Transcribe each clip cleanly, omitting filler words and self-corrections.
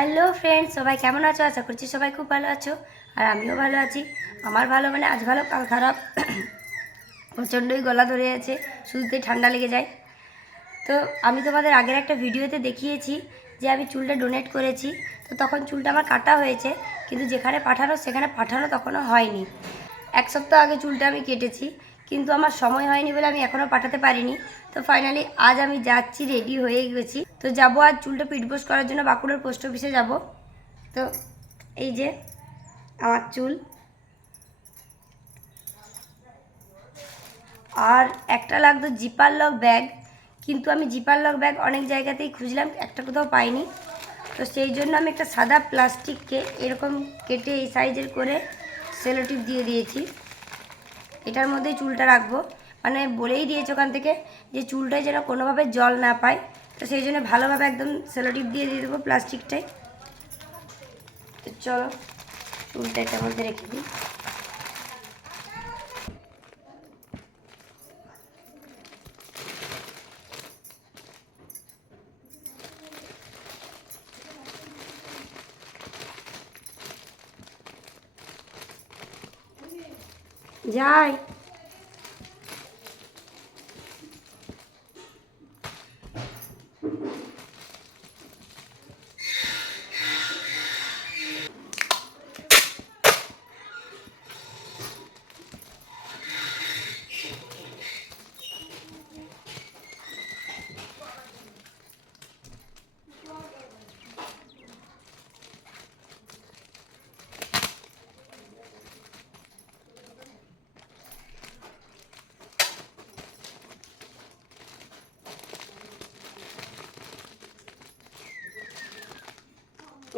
Hello friends, সবাই কেমন আছো? আশা করছি সবাই খুব ভালো আছো। আর আমিও ভালো আছি। আমার ভালো মানে আজ ভালো কাল খারাপ। প্রচণ্ডই গলা ধরে আছে, শুরুতেই ঠান্ডা লেগে যায়। তো আমি তোমাদের আগের একটা ভিডিওতে দেখিয়েছি যে আমি চুলটা ডোনেট করেছি। তো তখন চুলটা আমার কাটা হয়েছে, কিন্তু যেখানে পাঠানো সেখানে পাঠানো তখনও হয়নি। এক সপ্তাহ আগে চুলটা আমি কেটেছি, কিন্তু আমার সময় হয়নি বলে আমি এখনও পাঠাতে পারিনি। তো ফাইনালি আজ আমি যাচ্ছি, রেডি হয়ে গেছি। তো যাবো আজ চুলটা পিটপোস্ট করার জন্য বাঁকুড়ার পোস্ট অফিসে যাব। তো এই যে আমার চুল, আর একটা লাগতো জিপার লক ব্যাগ, কিন্তু আমি জিপার লক ব্যাগ অনেক জায়গাতেই খুঁজলাম, একটা কোথাও পাইনি। তো সেই জন্য আমি একটা সাদা প্লাস্টিককে এরকম কেটে এই সাইজের করে সেলোটিপ দিয়ে দিয়েছি। এটার মধ্যেই চুলটা রাখবো, মানে বলেই দিয়েছে ওখান থেকে যে চুলটায় যেন কোনোভাবে জল না পায়। তো সেই জন্য ভালোভাবে একদম সেলোটিপ দিয়ে দেবো প্লাস্টিকটায়। তো চলো চুলটা এটার মধ্যে রেখে দিই। যাই,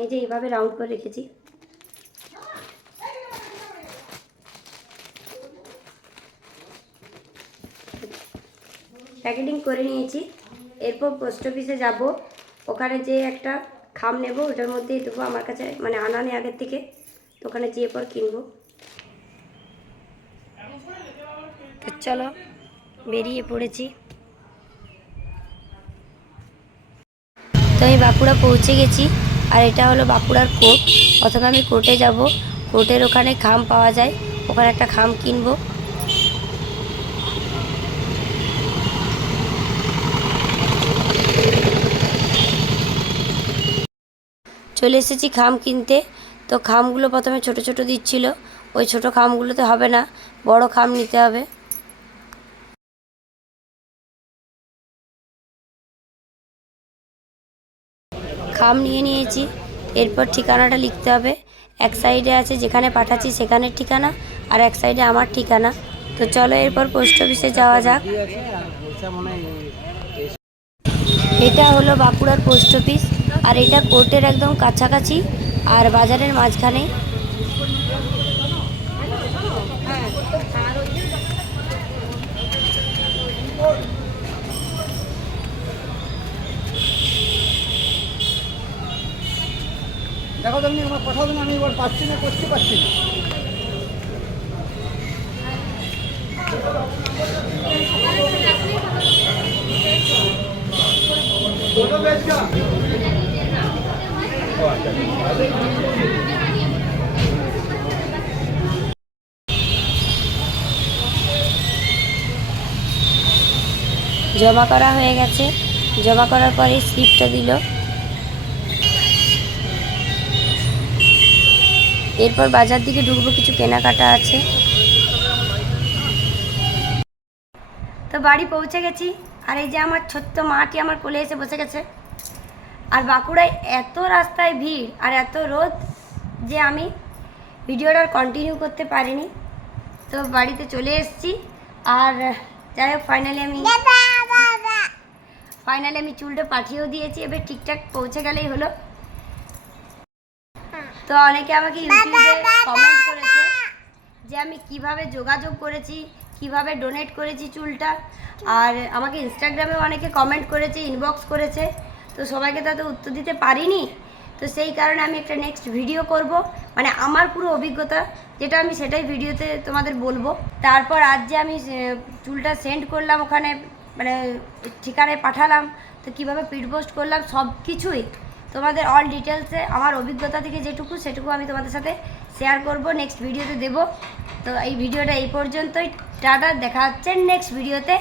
এই যে এইভাবে রাউন্ড করে রেখেছি। প্যাকেটিং করে নিয়েছি। এরপর পোস্ট অফিসে যাব, ওখানে যে একটা খাম নেব, ওটার মধ্যেই দেবো। আমার কাছে মানে আনা নেই আগের থেকে, তো ওখানে যেয়ে পর কিনবো। তো চলো বেরিয়ে পড়েছি। তো আমি বাঁকুড়া পৌঁছে গেছি, আর এটা হলো বাঁকুড়ার কোর্ট। প্রথমে আমি কোর্টে যাব, কোর্টের ওখানে খাম পাওয়া যায়, ওখানে একটা খাম কিনবো। চলে এসেছি খাম কিনতে। তো খামগুলো প্রথমে ছোট ছোট দিচ্ছিল, ওই ছোট খামগুলোতে হবে না, বড় খাম নিতে হবে। খাম নিয়ে নিয়েছি। এরপর ঠিকানাটা লিখতে হবে। এক সাইডে আছে যেখানে পাঠাচ্ছি সেখানের ঠিকানা, আর এক সাইডে আমার ঠিকানা। তো চলো এরপর পোস্ট অফিসে যাওয়া যাক। এটা হলো বাঁকুড়ার পোস্ট অফিস, আর এটা কোর্টের একদম কাছাকাছি আর বাজারের মাঝখানে। দেখো তুমি আমার কথা বলে আমি এবার পাচ্ছি না, করতে পারছি না। জমা করা হয়ে গেছে। জমা করার পরে স্লিপটা দিল। এরপর বাজার দিকে ঢুকবো, কিছু কেনাকাটা আছে। তো বাড়ি পৌঁছে গেছি, আর এই যে আমার ছোট্ট মাটি আমার কোলে এসে বসে গেছে। আর বাঁকুড়ায় এত রাস্তায় ভিড় আর এত রোদ যে আমি ভিডিওটা কন্টিনিউ করতে পারিনি। তো বাড়িতে চলে এসেছি। আর যাই হোক ফাইনালি আমি চুলটা পাঠিয়েও দিয়েছি, এবার ঠিকঠাক পৌঁছে গেলেই হলো। তো অনেকে আমাকে ইউটিউবে কমেন্ট করেছে যে আমি কিভাবে যোগাযোগ করেছি, কিভাবে ডোনেট করেছি চুলটা। আর আমাকে ইনস্টাগ্রামেও অনেকে কমেন্ট করেছে, ইনবক্স করেছে। তো সবাইকে তো উত্তর দিতে পারিনি। তো সেই কারণে আমি একটা নেক্সট ভিডিও করব, মানে আমার পুরো অভিজ্ঞতা যেটা আমি সেটাই ভিডিওতে তোমাদের বলবো। তারপর আজ যে আমি চুলটা সেন্ড করলাম ওখানে, মানে ঠিকানায় পাঠালাম, তো কীভাবে পিট পোস্ট করলাম সব কিছুই তোমাদের অল ডিটেলসে আমার অভিজ্ঞতা থেকে যেটুকু সেটুকু আমি তোমাদের সাথে শেয়ার করব, নেক্সট ভিডিওতে দেব। তো এই ভিডিওটা এই পর্যন্তই, টাটা, দেখা হচ্ছে নেক্সট ভিডিওতে।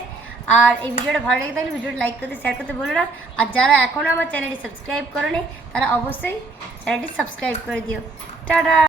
আর এই ভিডিওটা ভালো লেগে থাকলে ভিডিওটা লাইক করতে, শেয়ার করতে বলো না। আর যারা এখনও আমার চ্যানেলটি সাবস্ক্রাইব করোনি তারা অবশ্যই চ্যানেলটি সাবস্ক্রাইব করে দিও। টাটা।